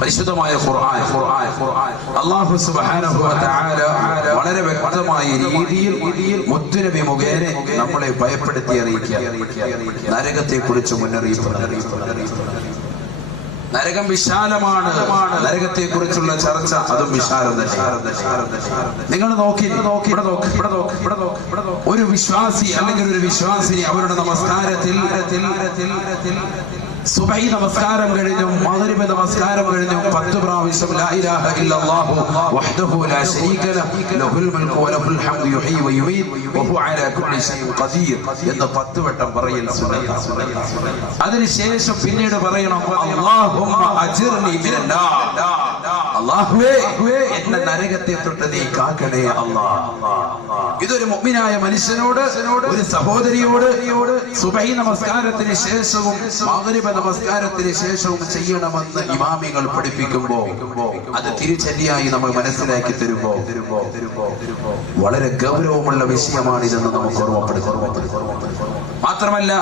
പരിശുദ്ധമായ ഖുർആൻ ഖുർആൻ ഖുർആൻ. അല്ലാഹു സുബ്ഹാനഹു വ വളരെ വ്യക്തമായ രീതിയിൽ മുത്തുനബി മുഖേന നമ്മളെ ഭയപ്പെടുത്തി അറിയിക്കുക നരകത്തെ കുറിച്ച് മുന്നറിയിപ്പ് നരകം വിശാലമാണ്. നരകത്തെ കുറിച്ചുള്ള ചർച്ച അതും വിശാലം തന്നെ നിങ്ങൾ നോക്കി നോക്കി ഇവിടെ നോക്കി ഇവിടെ നോക്കി ഇവിടെ നോക്കി ഇവിടെ നോക്കി. ഒരു വിശ്വാസി അല്ലെങ്കിൽ ഒരു വിശ്വാസിനി അവരുടെ നമസ്കാരത്തിൽ സുബൈ നമസ്കാരം കഴിഞ്ഞും മഗ്രിബ് നമസ്കാരം കഴിഞ്ഞും പത്ത് പ്രാവശ്യം ലാ ഇലാഹ ഇല്ലല്ലാഹു വഹ്ദഹു ലാ ശരീക ലഹു. ലഹുൽ മുൽക്കു വലഹുൽ ഹംദു യുഹ്യി വയുമീത് വഹു അലാ കുല്ലി ഷൈഇൻ ഖദീർ എന്ന് പത്ത് വട്ടം പറയൽ സുന്നത്താണ് അതിനുശേഷം പിന്നീട് പറയണം അല്ലാഹുമ്മ അജിർനി മിനന്നാർ എന്നെ നരകത്തെ തൊട്ട് നീ കാക്കണേ ഇതൊരു മുഗ്മിനായ മനുഷ്യനോട് ഒരു സഹോദരിയോട് സുബൈ നമസ്കാരത്തിന് ശേഷവും മാതൃപ നമസ്കാരത്തിന് ശേഷവും ചെയ്യണമെന്ന് ഇമാമികൾ പഠിപ്പിക്കുമ്പോ അത് തിരിച്ചടിയായി നമ്മൾ മനസ്സിലാക്കി തരുമ്പോ വളരെ ഗൗരവമുള്ള വിഷയമാണ് ഇതെന്ന് നമുക്ക് ഓർമ്മപ്പെടുത്തും. മാത്രമല്ല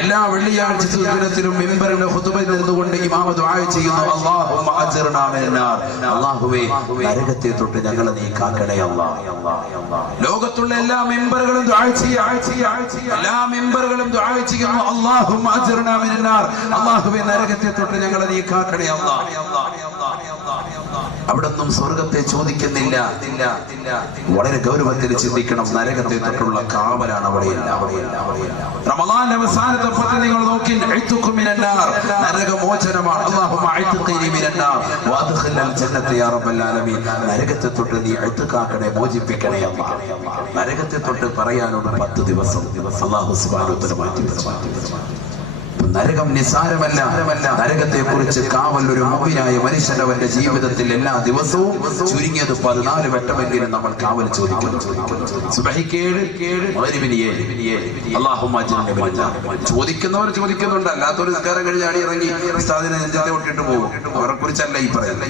എല്ലാ വെള്ളിയാഴ്ച ദിനത്തിലും മെമ്പറിന്റെ ഹുതുബയിൽ നിന്നുകൊണ്ട് ഇമാമ ദുആ ചെയ്യുന്നു അല്ലാഹുമ്മ അജ്ർനാ മിനന്നാർ അല്ലാഹുവേ നരകത്തെ തൊട്ട് ഞങ്ങളെ നീ കാക്കണേ അല്ലാഹ് ലോകത്തുള്ള എല്ലാ മെമ്പറുകളും ദുആ ചെയ്യുന്നു എല്ലാ മെമ്പറുകളും ദുആ ചെയ്യുന്നു അല്ലാഹുമ്മ അജ്ർനാ മിനന്നാർ അല്ലാഹുവേ നരകത്തെ തൊട്ട് ഞങ്ങളെ നീ കാക്കണേ അല്ലാഹ് അവിടെ ഒന്നും സ്വർഗത്തെ ചോദിക്കുന്നില്ല. വളരെ ഗൗരവത്തിൽ ചിന്തിക്കണം. നരകത്തെ തൊട്ടുള്ള കാവലാണ് അവിടെ റമദാന്റെ അവസാനത്തെ പദ്ധതി നിങ്ങൾ നോക്കി. നരകമോചനമാണ്. നരകത്തെ തൊട്ട് നീ അഴ്ത്തുകാക്കണേ മോചിപ്പിക്കണേ അമ്മ നരകത്തെ തൊട്ട് പറയാനുള്ള പത്ത് ദിവസം. വ തആല മാറ്റി നരകം നിസാരമല്ല നരകത്തെ കുറിച്ച് കാവൽ ഒരു മുമ്പിനായ മനുഷ്യൻ അവന്റെ ജീവിതത്തിൽ എല്ലാ ദിവസവും ചുരുങ്ങിയത് പതിനാല് വട്ടമെങ്കിലും നമ്മൾ കാവൽ ചോദിക്കണം ചോദിക്കുന്നവർ ചോദിക്കുന്നുണ്ട് അല്ലാത്തവർ നിസ്കാരം കഴിഞ്ഞ് അടി ഇറങ്ങി ഉസ്താദിനെ നെഞ്ചത്തെ ഒട്ടിട്ട് പോകും അവരെ കുറിച്ചല്ല ഈ പറയുന്നത്.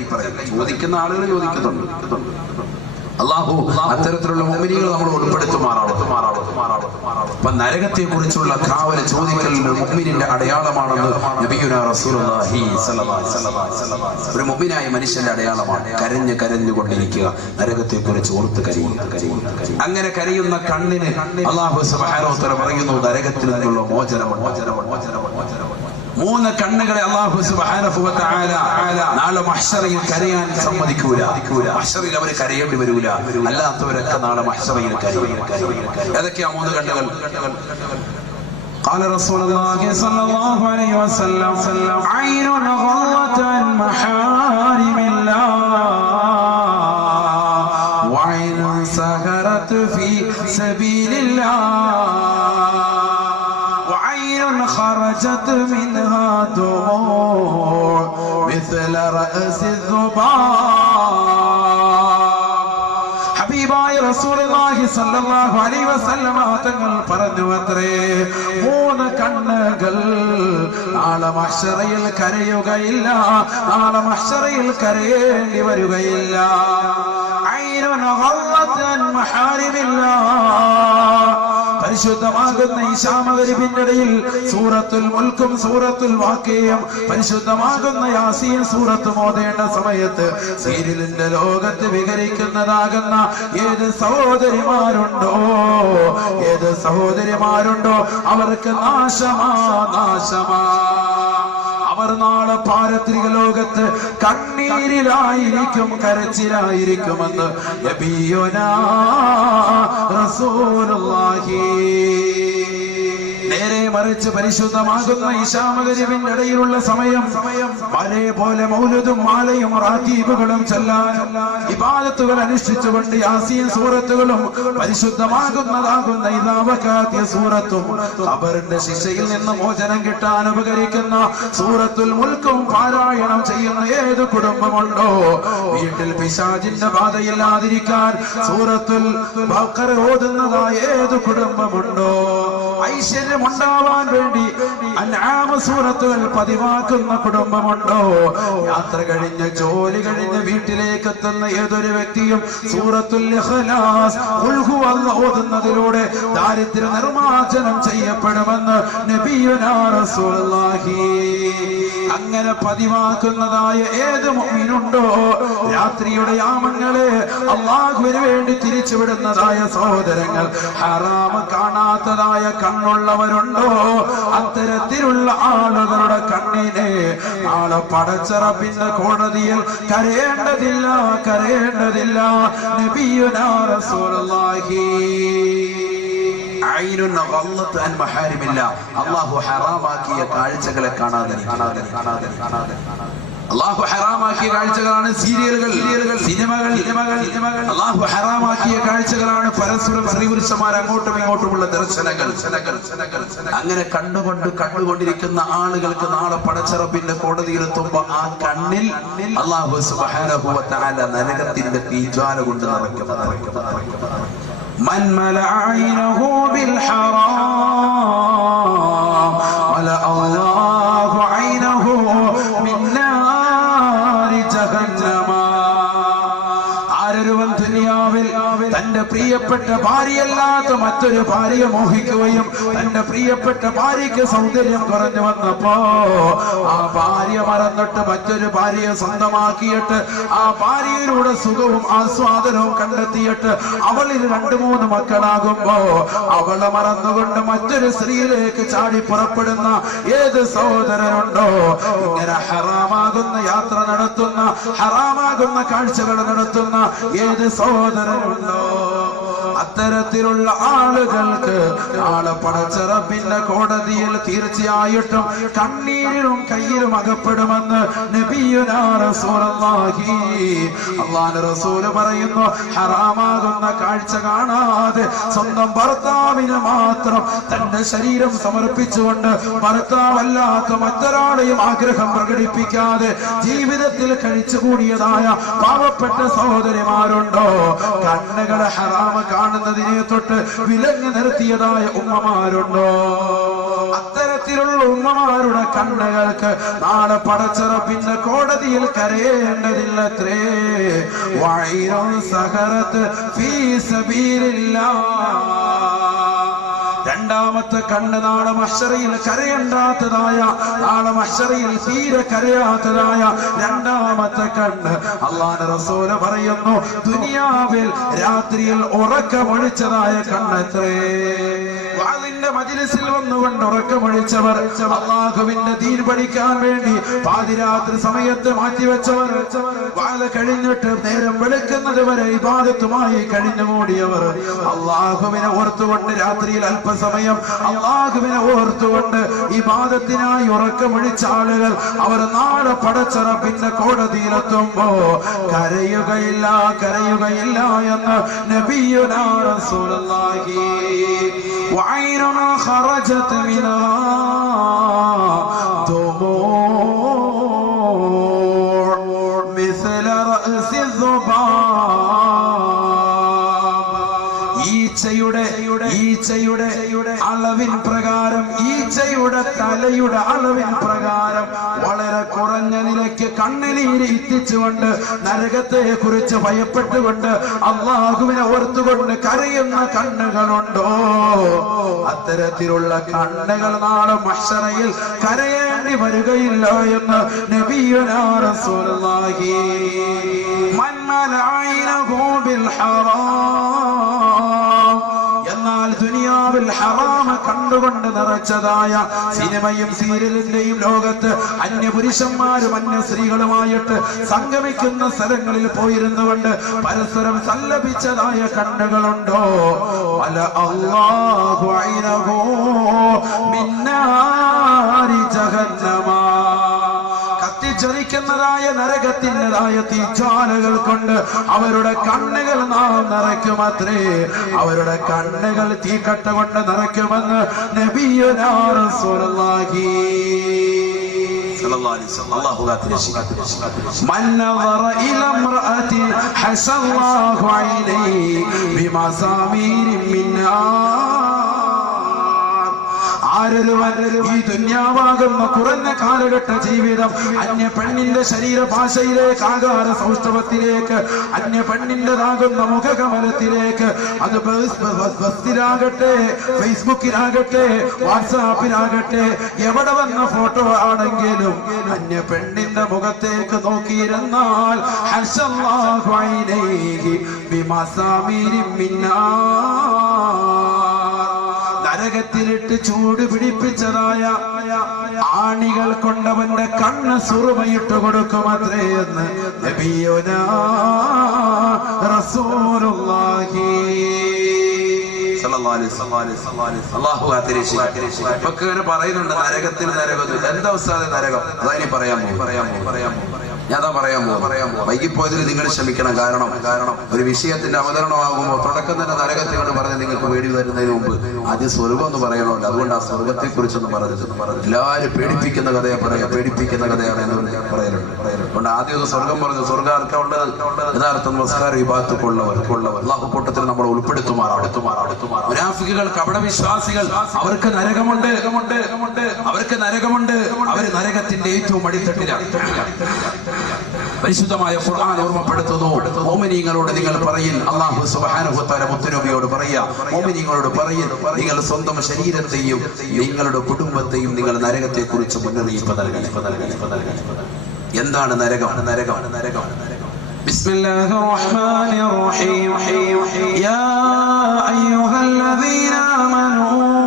ചോദിക്കുന്ന ആളുകൾ ചോദിക്കുന്നുണ്ട്. അള്ളാഹു അത്തരത്തിലുള്ള മുമിനികൾ നമ്മൾ ഉൾപ്പെടുത്തുമാറാവട്ടെ അപ്പൊ നരകത്തെ കുറിച്ചുള്ള കാവൽ ചോദിക്കൽ മുഅ്മിനിന്റെ അടയാളമാണെന്ന്. ഒരു മുഅ്മിനായ മനുഷ്യന്റെ അടയാളമാണ് കരഞ്ഞ് കരഞ്ഞുകൊണ്ടിരിക്കുക നരകത്തെ കുറിച്ച് ഓർത്ത് കരയുക. അങ്ങനെ കരയുന്ന കണ്ണിന് അള്ളാഹു പറയുന്നു നരകത്തിൽ നിന്നുള്ള മോചനം മോചനം മോചനം മൂന്ന് കണ്ണുകളെ അള്ളാഹു സുബ്ഹാനഹു വ തആല നാളെ മഹ്ശറയിൽ കരയാൻ സമ്മതിക്കൂല മഹ്ശറയിൽ അവർ കരയേണ്ടി വരൂല അല്ലാത്തവരൊക്കെ നാളെ മഹ്ശറയിൽ കരയും ഏതൊക്കെയാ മൂന്ന് കണ്ണുകൾ قال رسول الله صلى الله عليه وسلم عين غضت عن محارم الله وعين سهرت في سبيل الله وعين خرجت منها دموع مثل رأس الذباب ഹബീബായ റസൂലുള്ളാഹി സ്വല്ലല്ലാഹു അലൈഹി വസല്ലമ തങ്ങൾ പറഞ്ഞു അത്രേ മൂന്ന് കണ്ണുകൾ നാളെ മഹ്ശറയിൽ കരയുകയില്ല നാളെ മഹ്ശറയിൽ കരയേണ്ടി വരികയില്ല ഐനുൻ ഗളത്ത് അൻ മഹാരിമില്ലാഹ് പരിശുദ്ധമാകുന്ന ഈ പിന്നടയിൽ സൂറത്തുൽ മുൽക്കും സൂറത്തുൽ വാക്കേയും പരിശുദ്ധമാകുന്ന യാസീൻ സൂറത്ത് മോതേണ്ട സമയത്ത് സീരിലിന്റെ ലോകത്ത് വികരിക്കുന്നതാകുന്ന ഏത് സഹോദരിമാരുണ്ടോ? ഏത് സഹോദരിമാരുണ്ടോ? അവർക്ക് നാശമാ നാശമാ. അവർ നാളെ പാരത്രിക ലോകത്ത് കണ്ണീരിലായിരിക്കും കരച്ചിലായിരിക്കുമെന്ന് നബിയോനാ റസൂലുള്ളാഹി. നേരെ മറിച്ച് പരിശുദ്ധമാകുന്ന ഈശാമകരിവിന്റെ ഇടയിലുള്ള സമയം. പഴയ പോലെ മൗലതും മാലയും റാത്തീബുകളും ചെല്ലാൻ ഇബാദത്തുകൾ അനുഷ്ഠിച്ചുകൊണ്ട് യാസീൻ സൂറത്തുകളും പരിശുദ്ധമാകുന്നതാകുന്ന ഇതാവകാത്യ സൂറത്തും അവരുടെ ശിക്ഷയിൽ നിന്ന് മോചനം കിട്ടാൻ ഉപകരിക്കുന്ന സൂറത്തുൽ മുൽക്കും പാരായണം ചെയ്യുന്ന ഏത് കുടുംബമുണ്ടോ? വീട്ടിൽ പിശാചിന്റെ ബാധയില്ലാതിരിക്കാൻ സൂറത്തുൽ ഓതുന്നതായ ഏത് കുടുംബമുണ്ടോ? ഐശ്വര്യം ഉണ്ടാവാൻ വേണ്ടി അനാമ സൂറത്തുകൾ പതിവാക്കുന്ന കുടുംബമുണ്ടോ? യാത്ര കഴിഞ്ഞ് ജോലി കഴിഞ്ഞ് വീട്ടിലേക്ക് എത്തുന്ന ഏതൊരു വ്യക്തിയും സൂറത്തുൽ ഓതുന്നതിലൂടെ ദാരിദ്ര്യ നിർമാർജനം ചെയ്യപ്പെടുമെന്ന് നബിയുനാ റസൂലുള്ളാഹി. അങ്ങനെ പതിവാക്കുന്നതായ ഏത് മീനുണ്ടോ രാത്രിയുടെ യാമങ്ങളെ അള്ളാഹുവിന് വേണ്ടി തിരിച്ചുവിടുന്നതായ സഹോദരങ്ങൾ ഹറാമ് കാണാത്തതായ കണ്ണുള്ളവരുണ്ടോ? അത്തരത്തിലുള്ള ആളുകളുടെ കണ്ണിനെ നാളെ പടച്ചറപ്പിന്റെ കോടതിയിൽ കരയേണ്ടതില്ല കരയേണ്ടതില്ല. നബിയുനാ റസൂലുള്ളാഹി. അല്ലാഹു ഹറാമാക്കിയ കാഴ്ചകളെ കാണാതെ കാണാതെ കാണാതെ കാണാതെ അള്ളാഹു ഹറാമാക്കിയ കാഴ്ചകളാണ് സീരിയലുകൾ സീരിയലുകൾ സിനിമകൾ. സിനിമകൾ സിനിമകൾ അള്ളാഹു ഹറാമാക്കിയ കാഴ്ചകളാണ് പരസ്പരം സ്ത്രീപുരുഷന്മാർ അങ്ങോട്ടും ഇങ്ങോട്ടുമുള്ള ദർശനങ്ങൾ. അങ്ങനെ കണ്ടുകൊണ്ട് കണ്ടുകൊണ്ടിരിക്കുന്ന ആളുകൾക്ക് നാളെ പടച്ചറപ്പിന്റെ കോടതിയിലെത്തുമ്പോ ആ കണ്ണിൽ അള്ളാഹു തആല നരകത്തിന്റെ തീജ്വാല കൊണ്ട് നിറയ്ക്കും നിറയ്ക്കും നിറയ്ക്കും. من ملأ عينه بالحرام ملأ الله ആരൊരുവൻ ദുനിയാവിൽ തന്റെ പ്രിയപ്പെട്ട ഭാര്യയല്ലാത്ത മറ്റൊരു ഭാര്യയെ മോഹിക്കുകയും തന്റെ പ്രിയപ്പെട്ട ഭാര്യയ്ക്ക് സൗന്ദര്യം കുറഞ്ഞു വന്നപ്പോ ആ ഭാര്യ മറന്നിട്ട് മറ്റൊരു ഭാര്യയെ സ്വന്തമാക്കിയിട്ട് ആ ഭാര്യയിലൂടെ സുഖവും ആസ്വാദനവും കണ്ടെത്തിയിട്ട് അവളിൽ രണ്ടു മൂന്ന് മക്കളാകുമ്പോ അവളെ മറന്നുകൊണ്ട് മറ്റൊരു സ്ത്രീയിലേക്ക് ചാടി പുറപ്പെടുന്ന ഏത് സഹോദരനുണ്ടോ? ഇങ്ങനെ ഹറാമാകുന്ന യാത്ര നടത്തുന്ന ഹറാമാകുന്ന കാഴ്ചകൾ നടത്തുന്ന ഏത് സഹോദരനുണ്ടോ അത്തരത്തിലുള്ള ആളുകൾക്ക് നാളെ പടച്ചിറപ്പിന്റെ കോടതിയിൽ തീർച്ചയായിട്ടും കണ്ണീരിലും കയ്യിലും അകപ്പെടുമെന്ന് പറയുന്നു ഹറാമാകുന്ന കാഴ്ച കാണാതെ സ്വന്തം ഭർത്താവിന് മാത്രം തന്റെ ശരീരം സമർപ്പിച്ചുകൊണ്ട് ഭർത്താവല്ലാത്ത മറ്റൊരാളെയും ആഗ്രഹം പ്രകടിപ്പിക്കാതെ ജീവിതത്തിൽ കഴിച്ചുകൂടിയതായ പാവപ്പെട്ട സഹോദരിമാരുണ്ടോ? കണ്ണുകളെ ഹറാമ കാണുന്നതിനെ തൊട്ട് വിലങ്ങ് നിർത്തിയതായ ഉമ്മമാരുണ്ടോ? അത്തരത്തിലുള്ള ഉമ്മമാരുടെ കണ്ണുകൾക്ക് നാളെ പടച്ചിറപ്പിന്റെ കോടതിയിൽ കരയേണ്ടതില്ല വൈരം സഹറത്ത് ഫീ സബീലില്ലാ. രണ്ടാമത്തെ കണ്ണ് നാളെ മഷറിയിൽ കരയണ്ടാത്തതായ നാളെ മഷറിയിൽ തീരെ കരയാത്തതായ രണ്ടാമത്തെ കണ്ണ് അള്ളാന്റെ റസൂൽ പറയുന്നു ദുനിയാവിൽ രാത്രിയിൽ ഉറക്കമൊഴിച്ചതായ കണ്ണെത്രേ മജിലിസിൽ വന്നുകൊണ്ട് ഉറക്കമൊഴിച്ചവർ അള്ളാഹുവിന്റെ തീൻ പഠിക്കാൻ വേണ്ടി പാതിരാത്രി സമയത്ത് മാറ്റിവെച്ചവർ. വാല കഴിഞ്ഞിട്ട് നേരം വെളുക്കുന്നത് വരെ ഇബാദത്തുമായി കഴിഞ്ഞു മൂടിയവർ അള്ളാഹുവിനെ ഓർത്തുകൊണ്ട് രാത്രിയിൽ അല്പസമയം അള്ളാഹുവിനെ ഓർത്തുകൊണ്ട് ഇബാദത്തിനായി ഉറക്കമൊഴിച്ച ആളുകൾ അവർ നാളെ പടച്ചറപ്പിന്റെ കോടതിയിലെത്തുമ്പോ കരയുകയില്ല കരയുകയില്ല എന്ന് നബിയുനാ റസൂലുള്ളാഹി. വൈനുനാ خرجت منها دموع مثل رأس الذباب ഈച്ചയുടെ ഈച്ചയുടെ അളവിൻ പ്രകാരം ഈച്ചയുടെ തലയുടെ അളവിൻ പ്രകാരം വളരെ കുറഞ്ഞ നിലയ്ക്ക് കണ്ണിനീര് എത്തിച്ചുകൊണ്ട് നരകത്തെ കുറിച്ച് ഭയപ്പെട്ടുകൊണ്ട് അള്ളാഹുവിനെ ഓർത്തുകൊണ്ട് കരയുന്ന കണ്ണുകളുണ്ടോ? അത്തരത്തിലുള്ള കണ്ണുകൾ നാളെ മഷറയിൽ കരയേണ്ടി വരികയില്ല എന്ന് നബിയുനാഹി മലഅനഹു ബിൽ ദുനിയാവിൽ ഹറാമ കണ്ടുകൊണ്ട് നിറച്ചതായ സിനിമയും സീരിയലിന്റെയും ലോകത്ത് അന്യ പുരുഷന്മാരും അന്യ സ്ത്രീകളുമായിട്ട് സംഗമിക്കുന്ന സ്ഥലങ്ങളിൽ പോയിരുന്നുകൊണ്ട് പരസ്പരം സല്ലപിച്ചതായ കണ്ണുകളുണ്ടോ? പല അള്ളാഹു മിന്നാരി ജഹന്നമാ. കത്തിച്ചൊലിക്കുന്നതായ നരകത്തിൻ്റെതായ തീജ്വാലകൾ കൊണ്ട് അവരുടെ കണ്ണുകൾ നാം നിറയ്ക്കുമത്രേ അവരുടെ കണ്ണുകൾ തീക്കട്ട കൊണ്ട് നിറയ്ക്കുമെന്ന് നബിയുനാ റസൂലുള്ളാഹി സല്ലല്ലാഹു അലൈഹി വസല്ലം. അല്ലാഹു കാത്തിരക്ഷിക്കട്ടെ. من نظر إلى امرأة حسى الله عينيه بمسامير من نار ആരൊരുവൻ ഈ ദുന്യാവാകുന്ന കുറഞ്ഞ കാലഘട്ട ജീവിതം അന്യ പെണ്ണിന്റെ ശരീര ഭാഷയിലേക്ക് ആകാര സൗഷ്ഠവത്തിലേക്ക് അന്യ പെണ്ണിന്റെതാകുന്ന മുഖകമലത്തിലേക്ക്. അത് ബസ് ബസ് ബസ്സിലാകട്ടെ ഫേസ്ബുക്കിലാകട്ടെ വാട്സാപ്പിലാകട്ടെ എവിടെ വന്ന ഫോട്ടോ ആണെങ്കിലും അന്യ പെണ്ണിന്റെ മുഖത്തേക്ക് നോക്കിയിരുന്നാൽ ഹശല്ലാഹു ഐനൈഹി ബിമസാമീരിൻ നരകത്തിലിട്ട് ചൂട് പിടിപ്പിച്ചതായ ആണികൾ കൊണ്ടവന്റെ കണ്ണ് സുറുമയിട്ട് കൊടുക്കുമത്രേ എന്ന് റസൂലുള്ളാഹി. പറയുന്നുണ്ട് നരകത്തിൽ നരകം എന്താ നരകം? അതാ പറയാമോ പോകും പറയാൻ പോകും ഞാൻ പറയാൻ പോകുന്നത് വൈകിപ്പോയതിന് നിങ്ങൾ ക്ഷമിക്കണം. കാരണം കാരണം ഒരു വിഷയത്തിന്റെ അവതരണമാകുമ്പോൾ തുടക്കം തന്നെ നരകത്തെ കൊണ്ട് പറഞ്ഞ് നിങ്ങൾക്ക് പേടി വരുന്നതിന് മുമ്പ് ആദ്യം സ്വർഗം എന്ന് പറയണമല്ലോ അതുകൊണ്ട് ആ സ്വർഗത്തെ കുറിച്ചൊന്ന് പറഞ്ഞു എല്ലാവരും പേടിപ്പിക്കുന്ന കഥയെ പറയാം പേടിപ്പിക്കുന്ന കഥയാണ് എന്ന് പറയലുണ്ട് അതുകൊണ്ട് ആദ്യം ഒന്ന് സ്വർഗം പറഞ്ഞു. സ്വർഗാർക്ക ഉള്ളത്? യഥാർത്ഥ നമസ്കാരം ഈ ഭാഗത്തുള്ളവർ. ഉള്ളവർ അള്ളാഹു കൂട്ടത്തിൽ നമ്മൾ ഉൾപ്പെടുത്തുമാറാണ് അടുത്തുമാറാണ് മുനാഫിക്കുകൾ കപട വിശ്വാസികൾ അവർക്ക് നരകമുണ്ട്. അവർക്ക് നരകമുണ്ട്. അവർ നരകത്തിന്റെ ഏറ്റവും അടിത്തട്ടിലാണ്. പരിശുദ്ധമായ ഖുർആൻ ഓർമ്മപ്പെടുത്തുന്നു മോമിനീങ്ങളോട് നിങ്ങൾ പറയിൻ അള്ളാഹു സുബ്ഹാനഹു വതആല മുത്തനബിയോട് പറയാ മോമിനീങ്ങളോട് പറയിൻ നിങ്ങൾ സ്വന്തം ശരീരത്തെയും നിങ്ങളുടെ കുടുംബത്തെയും നിങ്ങൾ നരകത്തെ കുറിച്ച് മുന്നറിയിപ്പ് നൽകി എന്താണ് നരകം നരകം നരകം بسم الله الرحمن الرحيم يا أيها الذين آمنوا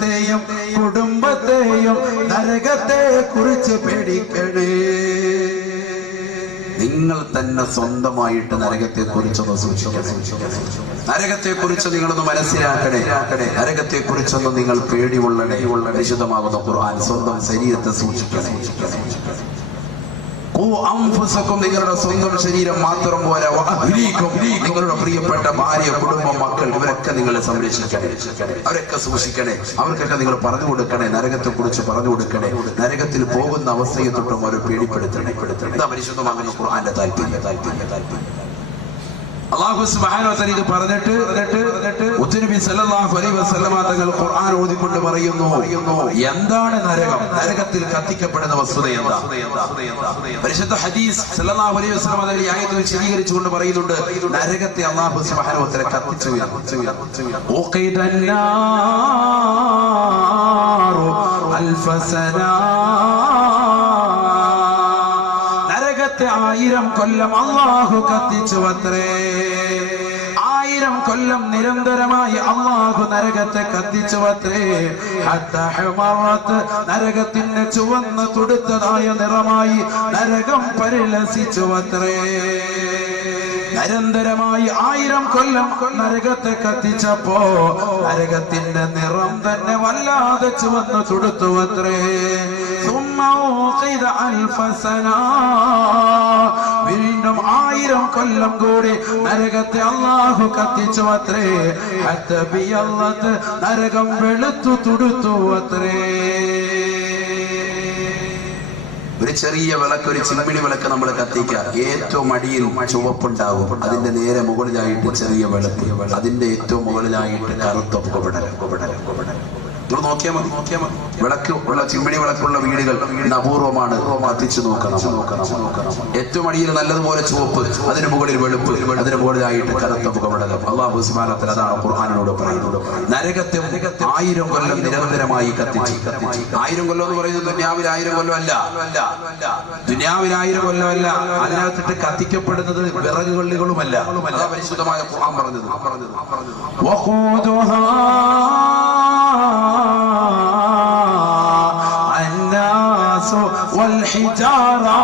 ശരീരത്തെയും കുടുംബത്തെയും നരകത്തെ കുറിച്ച് പേടിക്കണേ. നിങ്ങൾ തന്നെ സ്വന്തമായിട്ട് നരകത്തെ കുറിച്ചൊന്ന് നരകത്തെ കുറിച്ച് നിങ്ങളൊന്ന് മനസ്സിലാക്കണേ. നരകത്തെ കുറിച്ചൊന്ന് നിങ്ങൾ പേടിയുള്ളടേ ഉള്ള വിശദമാകുന്ന ഖുർആൻ സ്വന്തം ശരീരത്തെ സൂക്ഷിക്കണേ. നിങ്ങളുടെ സ്വന്തം ശരീരം മാത്രം വഅഹ്ലീക്കും നിങ്ങളുടെ പ്രിയപ്പെട്ട ഭാര്യ കുടുംബം മക്കൾ ഇവരൊക്കെ നിങ്ങൾ സംരക്ഷിക്കണേ. അവരൊക്കെ സൂക്ഷിക്കണേ. അവർക്കൊക്കെ നിങ്ങൾ പറഞ്ഞു കൊടുക്കണേ. നരകത്തെ കുറിച്ച് പറഞ്ഞു കൊടുക്കണേ. നരകത്തിൽ പോകുന്ന അവസ്ഥയെ തൊട്ടും അവരെ പേടിപ്പെടുത്തണേ. പരിശുദ്ധമാകുന്ന ഖുർആന്റെ താല്പര്യം താല്പര്യം താല്പര്യം. അള്ളാഹു സുബാനോത്തനിക്ക് പറഞ്ഞിട്ട് ഉത്തരബി സല്ലാഹു അലൈ വസ്ലമ തങ്ങൾ ഖുർആൻ ഓതിക്കൊണ്ട് പറയുന്നു എന്താണ് നരകം? നരകത്തിൽ കത്തിക്കപ്പെടുന്ന വസ്തുത എന്താ? പരിശുദ്ധ ഹദീസ് സല്ലാഹു അലൈഹി വസ്ലമ തങ്ങൾ ഈ ആയത്തിൽ പറയുന്നുണ്ട് നരകത്തെ അള്ളാഹു സുബാനോത്തര കത്തിച്ചു അൽഫസനാ. നരകത്തെ ആയിരം കൊല്ലം അള്ളാഹു കത്തിച്ചു അത്രേ. ആയിരം കൊല്ലം നിരന്തരമായി അള്ളാഹു നരകത്തെ കത്തിച്ചു നരകത്തിന്റെ ചുവന്ന് തുടുത്തതായ നിറമായി നരകം പരിലസിച്ചു അത്രേ നിരന്തരമായി ആയിരം കൊല്ലം നരകത്തെ കത്തിച്ചപ്പോ നരകത്തിന്റെ നിറം തന്നെ വല്ലാതെ ചുവന്ന് ചുടുത്തു അത്രേ വീണ്ടും ആയിരം കൊല്ലം കൂടി നരകത്തെ അള്ളാഹു കത്തിച്ചു അത്രേ നരകം വെളുത്തു തുടുത്തു അത്രേ ഒരു ചെറിയ വിളക്ക് ഒരു ചിമ്മിണി വിളക്ക് നമ്മൾ കത്തിക്കുക. ഏറ്റവും അടിയിൽ ചുവപ്പുണ്ടാവും. അതിന്റെ നേരെ മുകളിലായിട്ട് ചെറിയ വിളക്ക്. അതിന്റെ ഏറ്റവും മുകളിലായിട്ട് കറുത്ത പുകപടൽ പുകപടൽ പുകപടൽ ഇവിടെ നോക്കിയാൽ മതി നോക്കിയാൽ മതി. വിളക്ക് ഉള്ള ചിമ്പിടി വിളക്കുള്ള വീടുകൾ അപൂർവമാണ്. കത്തിച്ചു നോക്കണം. നോക്കണം. ഏറ്റവും അടിയിൽ നല്ലതുപോലെ ചുവപ്പ് അതിന് മുകളിൽ വെളുപ്പ് അതിന് മുകളിലായിട്ട് കറുത്ത മുഖമിടലം അള്ളാഹു സുബാനത്തിൽ അതാണ് ഖുർഹാനോട് പറയുന്നത്. നരകത്തെ ആയിരം കൊല്ലം നിരന്തരമായി കത്തിച്ച്. ആയിരം കൊല്ലം എന്ന് പറയുന്നത് ദുന്യാവിൽ ആയിരം കൊല്ലം അല്ല. ദുന്യാവിൽ ആയിരം കൊല്ലം അല്ല. അതിനകത്തിട്ട് കത്തിക്കപ്പെടുന്നത് വിറക് കള്ളികളുമല്ല പരിശുദ്ധമായ ഖുർആൻ പറഞ്ഞത്. പറഞ്ഞത് الناس والحجارة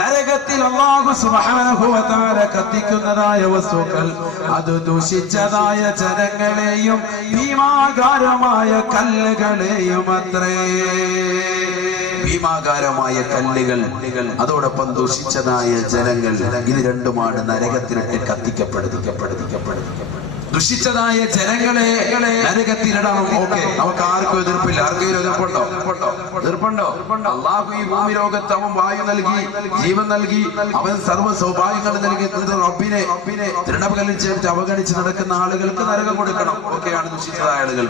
നരകത്തിൽ അള്ളാഹു സുബ്ഹാനഹു വ തആല കത്തിക്കുന്നതായ വസ്തുക്കൾ അത് ദുഷിച്ചതായ ജനങ്ങളെയും ഭീമാകാരമായ കല്ലുകളെയും അത്രേ ഭീമാകാരമായ കല്ലുകൾ അതോടൊപ്പം ദുഷിച്ചതായ ജനങ്ങൾ ഇത് രണ്ടുമാണ് നരകത്തിലിട്ട് കത്തിക്കപ്പെടുത്തിക്കപ്പെടുത്തിക്കപ്പെടുത്തിക്കപ്പെടും ദുഷിച്ചതായ ജനങ്ങളെ നരകത്തിനിടണം ഓക്കെ. അവർക്ക് ആർക്കും എതിർപ്പില്ല. ആർക്കും എതിർപ്പുണ്ടോ? എതിർപ്പുണ്ടോ? അള്ളാഹു ഈ ഭൂമി ലോകത്ത് അവൻ വായു നൽകി ജീവൻ നൽകി അവൻ സർവ സൗഭാഗ്യങ്ങൾ നൽകി റബ്ബിനെ. ദൃഢപകലിൽ ചേർത്ത് അവഗണിച്ച് നടക്കുന്ന ആളുകൾക്ക് നരകം കൊടുക്കണം. ഒക്കെയാണ് ദുഷിച്ചതായ ആളുകൾ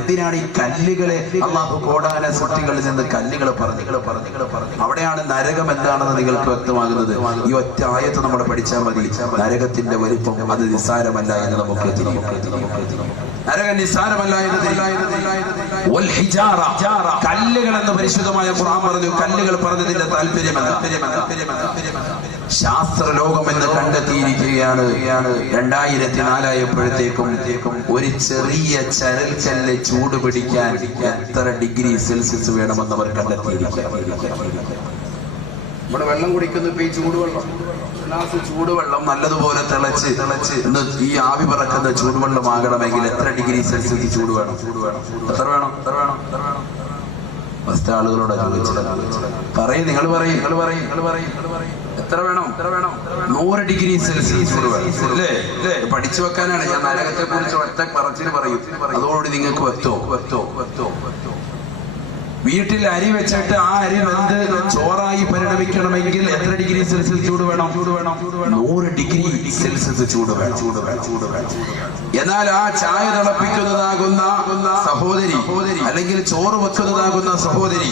എന്തിനാണ് ഈ കല്ലുകളെ അള്ളാഹു കോടാന സൃഷ്ടികളിൽ നിന്ന് കല്ലുകൾ പറഞ്ഞു പറഞ്ഞു പറഞ്ഞു? അവിടെയാണ് നരകം എന്താണെന്ന് നിങ്ങൾക്ക് വ്യക്തമാകുന്നത്. ഈ ഒറ്റ ആയത്ത് നമ്മൾ പഠിച്ചാൽ മതി. നരകത്തിന്റെ വലിപ്പം അത് നിസ്സാരമല്ല എന്ന് നമുക്ക് തിരിയും നരകം നിസ്സാരമല്ല എന്ന് തിരിയും. വൽ ഹിജാറ. കല്ലുകൾ എന്ന് പരിശുദ്ധമായ ഖുർആൻ പറഞ്ഞു കല്ലുകൾ പറഞ്ഞതിന്റെ താല്പര്യമല്ല ശാസ്ത്ര ലോകം എന്ന് കണ്ടെത്തിയിരിക്കുകയാണ് രണ്ടായിരത്തി നാലായപ്പോഴത്തേക്കും ഒരു ചെറിയ ചരൽ ചല്ല് ചൂട് പിടിക്കാൻ എത്ര ഡിഗ്രി സെൽഷ്യസ് വേണമെന്ന് അവർ കണ്ടെത്തിയിരിക്കുക നമ്മുടെ വെള്ളം കുടിക്കുന്നു ഇപ്പൊ ഈ ചൂടുവെള്ളം ഗ്ലാസ് ചൂടുവെള്ളം നല്ലതുപോലെ തിളച്ച് തിളച്ച് ഇന്ന് ഈ ആവി പറക്കുന്ന ചൂടുവെള്ളം ആകണമെങ്കിൽ എത്ര ഡിഗ്രി സെൽഷ്യസ് ചൂട് വേണം? ചൂട് വേണം. എത്ര വേണം? എത്ര വേണം? എത്ര വേണം? ഫസ്റ്റ് ആളുകളോട് പറയും നിങ്ങൾ പറയും നിങ്ങൾ പറയും നിങ്ങൾ പറയും എത്ര വേണം? എത്ര വേണം? നൂറ് ഡിഗ്രി സെൽഷ്യസ് പഠിച്ചു വെക്കാനാണ് ഞാൻ നരകത്തെ കുറിച്ച് ഒറ്റ പറച്ചിന് പറയും. അതോടുകൂടി നിങ്ങൾക്ക് വെത്തോ? വെത്തോ? വെത്തോ? വീട്ടിൽ അരി വെച്ചിട്ട് ആ അരി വെന്ത് ചോറായി പരിണമിക്കണമെങ്കിൽ എത്ര ഡിഗ്രി സെൽഷ്യസ് ചൂട് വേണം? ചൂട് വേണം നൂറ് ഡിഗ്രി സെൽഷ്യസ് ചൂട് വേണം. ചൂട് വേണം ചൂട് വേണം എന്നാൽ ആ ചായ തിളപ്പിക്കുന്നതാകുന്ന സഹോദരി അല്ലെങ്കിൽ ചോറ് വെക്കുന്നതാകുന്ന സഹോദരി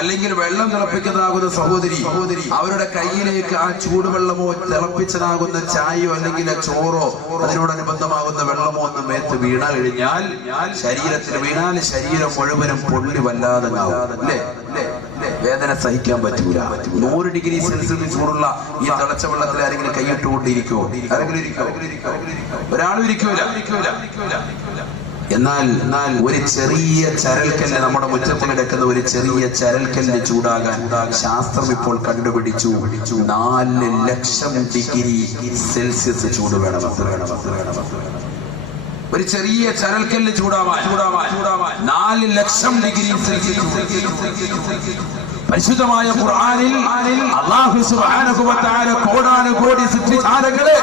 അല്ലെങ്കിൽ വെള്ളം തിളപ്പിക്കുന്നതാകുന്ന സഹോദരി അവരുടെ കയ്യിലേക്ക് ആ ചൂടുവെള്ളമോ തിളപ്പിച്ചതാകുന്ന ചായയോ അല്ലെങ്കിൽ ചോറോ അതിനോടനുബന്ധമാകുന്ന വെള്ളമോ ഒന്ന് മേത്ത് വീണ കഴിഞ്ഞാൽ ശരീരത്തിന് വീണാൽ ശരീരം മുഴുവനും പൊള്ളി വല്ലാതെ അല്ലേ വേദന സഹിക്കാൻ പറ്റൂല. നൂറ് ഡിഗ്രി സെൽഷ്യസ് ചൂടുള്ള ഈ തിളച്ച വെള്ളത്തിൽ ആരെങ്കിലും കൈയിട്ടുകൊണ്ടിരിക്കോ? ആരെങ്കിലും ഇരിക്കോ? ഒരാളും ഇരിക്കൂല. എന്നാൽ എന്നാൽ ഒരു ചെറിയ ചരൽക്കല്ല് നമ്മുടെ മുറ്റത്ത് കിടക്കുന്ന ഒരു ചെറിയ ചരൽക്കല്ല് ചൂടാകാൻ ശാസ്ത്രം ഇപ്പോൾ കണ്ടുപിടിച്ചു. നാല് ലക്ഷം ഡിഗ്രി സെൽഷ്യസ് ചൂട് വേണം വേണം വേണം ഒരു ചെറിയ ചരൽക്കല്ല് ചൂടാവാൻ ചൂടാവാൻ ചൂടാവാൻ. നാല് ലക്ഷം ഡിഗ്രി പരിശുദ്ധമായ ഖുർആനിൽ അല്ലാഹു സുബ്ഹാനഹു വ തആല കോടാനുകോടി സൃഷ്ടിജാലങ്ങളെ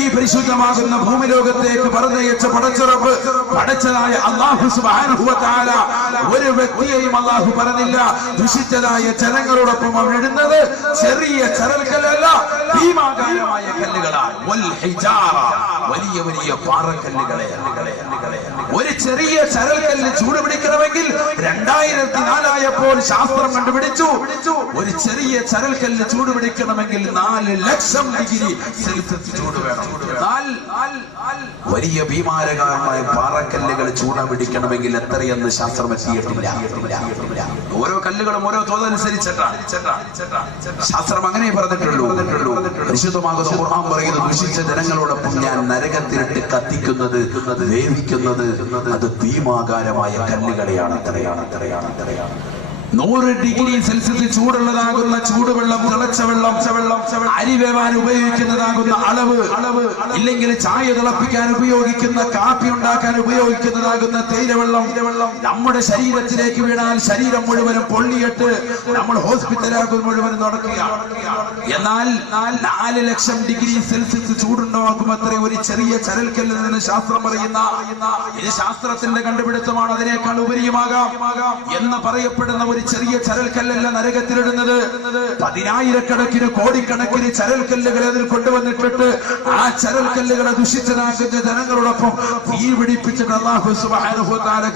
ഈ പരിശുദ്ധമാകുന്ന ഭൂമിലോകത്തേക്ക് പറഞ്ഞയച്ച പടച്ചുറപ്പ് പടച്ചതായ അല്ലാഹു സുബ്ഹാനഹു വ തആല ഒരു വ്യക്തിയെയും അല്ലാഹു പറഞ്ഞില്ല. ദുഷിച്ചതായ ജനങ്ങളോടൊപ്പം അവൻ ഇടുന്നത് ചെറിയ ചരൽക്കല്ലല്ല ഭീമാകാരമായ കല്ലുകളാണ്. വൽ ഹിജാറ. വലിയ വലിയ പാറക്കല്ലുകളെ. ഒരു ചെറിയ ചരൽക്കല്ല് ചൂട് പിടിക്കണമെങ്കിൽ രണ്ടായിരത്തി നാലായപ്പോൾ ശാസ്ത്രം കണ്ടുപിടിച്ചു. ഒരു ചെറിയ ചരൽക്കല്ല് ചൂട് പിടിക്കണമെങ്കിൽ നാല് ലക്ഷം ഡിഗ്രി സെൽഷ്യസ് ചൂട് വേണം. വലിയ ഭീമാരകമായ പാറക്കല്ലുകൾ ചൂട പിടിക്കണമെങ്കിൽ എത്രയെന്ന് ശാസ്ത്രം എത്തിയിട്ടില്ല. ഓരോ കല്ലുകളും ഓരോ തോതനുസരിച്ചിട്ടാണ്. ശാസ്ത്രം അങ്ങനെ പറഞ്ഞിട്ടുള്ളൂ. വിശുദ്ധമാകുന്ന ഖുർആൻ പറയുന്നു ദുഷിച്ച ജനങ്ങളോടൊപ്പം ഞാൻ നരകത്തിലിട്ട് കത്തിക്കുന്നത് വേവിക്കുന്നത് അത് ഭീമാകാരമായ കല്ലുകളെയാണ് അത്രയാണ് അത്രയാണ് അത്രയാണ് നൂറ് ഡിഗ്രി സെൽഷ്യസ് ചൂടുള്ളതാകുന്ന ചൂടുവെള്ളം തിളച്ച വെള്ളം അരി വേവാൻ ഉപയോഗിക്കുന്നതാകുന്ന അളവ് അളവ് ഇല്ലെങ്കിൽ ചായ തിളപ്പിക്കാൻ ഉപയോഗിക്കുന്ന കാപ്പി ഉണ്ടാക്കാൻ ഉപയോഗിക്കുന്നതാകുന്ന തേയിലവെള്ളം വെള്ളം നമ്മുടെ ശരീരത്തിലേക്ക് വീണാൽ ശരീരം മുഴുവനും പൊള്ളിയിട്ട് നമ്മൾ ഹോസ്പിറ്റലാകും മുഴുവനും നടക്കുക. എന്നാൽ നാൽ- നാല് ലക്ഷം ഡിഗ്രി സെൽഷ്യസ് ചൂടുണ്ടാക്കും അത്രേ ഒരു ചെറിയ ചരൽക്കല്ലിൽ നിന്ന് ശാസ്ത്രം പറയുന്ന ഇത് ശാസ്ത്രത്തിന്റെ കണ്ടുപിടുത്തമാണ്. അതിനേക്കാൾ ഉപരിയുമാകാം എന്ന് പറയപ്പെടുന്ന ഒരു ചെറിയ ചരൽക്കല്ലല്ല നരകത്തിലിടുന്നത്. പതിനായിരക്കണക്കിന് കോടിക്കണക്കിന് ചരൽക്കല്ലുകളെ അതിൽ കൊണ്ടുവന്നിട്ടിട്ട് ആ ചരൽക്കല്ലുകളെ ദുഷിച്ചതാക്കുന്ന ജനങ്ങളോടൊപ്പം തീ പിടിപ്പിച്ചിട്ട് അള്ളാഹു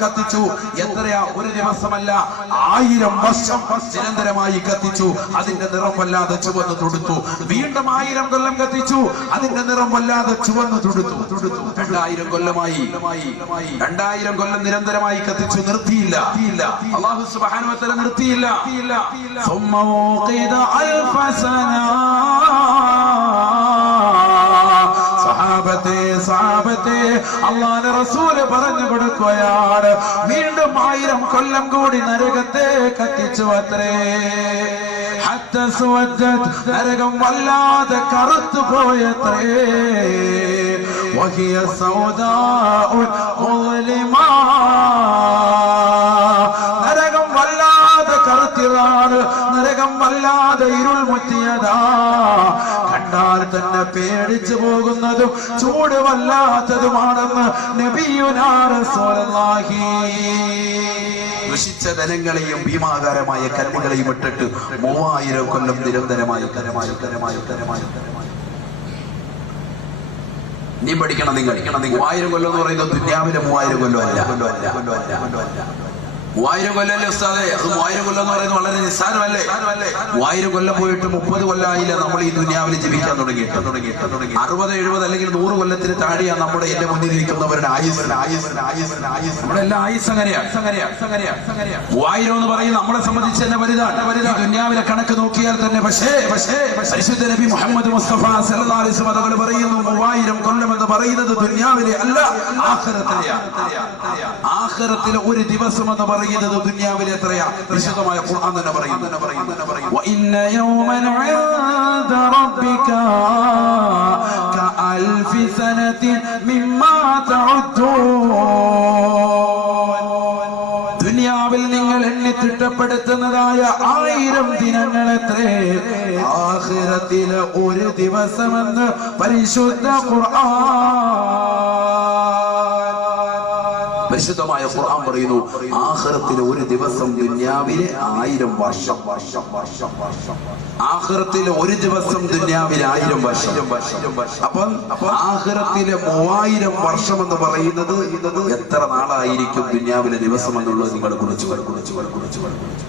കത്തിച്ചു. എത്രയാ? ഒരു ദിവസമല്ല ആയിരം വർഷം നിരന്തരമായി കത്തിച്ചു. അതിന്റെ നിറം വല്ലാതെ ചുവന്ന് തുടുത്തു. വീണ്ടും ആയിരം കൊല്ലം കത്തിച്ചു. അതിന്റെ നിറം വല്ലാതെ ചുവന്ന് തുടുത്തു. തുടുത്തു രണ്ടായിരം കൊല്ലമായി. രണ്ടായിരം കൊല്ലം നിരന്തരമായി കത്തിച്ചു. നിർത്തിയില്ല. അള്ളാഹു തആല നിർത്തിയില്ല സഹാബത്തെ സഹാബത്തെ അള്ളാന്റെ റസൂൽ പറഞ്ഞു കൊടുക്കുകയാണ്. വീണ്ടും ആയിരം കൊല്ലം കൂടി നരകത്തെ കത്തിച്ചു അത്രേ. നരകം വല്ലാതെ കറുത്തു പോയത്രേ. വഹിയ സൗദാ മുസ്ലിമാ. കറുത്തിറാണ് നരകം വല്ലാതെ ഇരുൾ മുറ്റിയതാ. കണ്ടാൽ തന്നെ പേടിച്ചു പോകുന്നതും ചൂട് വല്ലാത്തതുമാണെന്ന് നബിയുനാ റസൂലുള്ളാഹി. ദുഷിച്ച ധനങ്ങളെയും ഭീമാകാരമായ കല്ലുകളെയും ഇട്ടിട്ട് മൂവായിരം കൊല്ലം നിരന്തരമായി കരമായി കരമായി കരമായി നീ പഠിക്കണം നിങ്ങൾ. മൂവായിരം കൊല്ലം എന്ന് പറയുന്നത് ദുന്യാവിലെ മൂവായിരം കൊല്ലം അല്ല കൊല്ലം അല്ല കൊല്ലം അല്ല കൊല്ലം അല്ല മൂവായിരം കൊല്ലല്ലേ ഉസ്താദെ? അത് മൂവായിരം കൊല്ലം എന്ന് പറയുന്നത് വളരെ നിസ്സാരമല്ലേ? മൂവായിരം കൊല്ലം പോയിട്ട് മുപ്പത് കൊല്ലായില്ല നമ്മൾ ഈ ദുനിയാവിൽ ജീവിക്കാൻ തുടങ്ങിയിട്ട്? തുടങ്ങി അറുപത് എഴുപത് അല്ലെങ്കിൽ നൂറ് കൊല്ലത്തിന് താഴെയാണ് നമ്മുടെ എന്റെ മുന്നിൽ ഇരിക്കുന്നവരുടെ ആയുസ്. നമ്മുടെ എല്ലാ ആയുസ് അങ്ങനെയാണ് മൂവായിരം എന്ന് പറയുന്നത് നമ്മളെ സംബന്ധിച്ച് തന്നെ വലുതാണ്. ദുനിയാവിലെ കണക്ക് നോക്കിയാൽ തന്നെ പക്ഷേ പക്ഷേ പരിശുദ്ധ നബി മുഹമ്മദ് മുസ്തഫ വസല്ലം തങ്ങൾ പറയുന്നു മൂവായിരം കൊല്ലം എന്ന് പറയുന്നത് ദുനിയാവിലെ അല്ല ആഹ്റത്തിലെ ആഹ്റത്തിലെ ഒരു ദിവസം എന്ന് പറയുന്നത് ദുനിയാവിലെ എത്രയാ വിശുദ്ധമായ ഖുർആൻ തന്നെ പറയുന്നു തന്നെ പറയുന്നു തന്നെ പറയുന്നു وإن يوما عند ربك كألف سنة مما تعدون ദുനിയാവിൽ നിങ്ങൾ എണ്ണി തിട്ടപ്പെടുത്തുന്നതായ ആയിരം ദിനങ്ങൾ എത്രേ ആഖിറത്തിലെ ഒരു ദിവസമെന്ന് പരിശുദ്ധ ഖുർആൻ പരിശുദ്ധമായ ഖുർആൻ പറയുന്നു ആഹ്റത്തിലെ ഒരു ദിവസം ദുനിയാവിലെ ആയിരം വർഷം. വർഷം വർഷം വർഷം ആഹ്റത്തിലെ ഒരു ദിവസം ദുനിയാവിലെ ആയിരം വർഷം. അപ്പം ആഖിറത്തിലെ മൂവായിരം വർഷം എന്ന് പറയുന്നത് എത്ര നാളായിരിക്കും ദുനിയാവിലെ ദിവസം എന്നുള്ളത് നിങ്ങൾ കുറിച്ച് കുറിച്ച് കുറിച്ച് കുറിച്ച്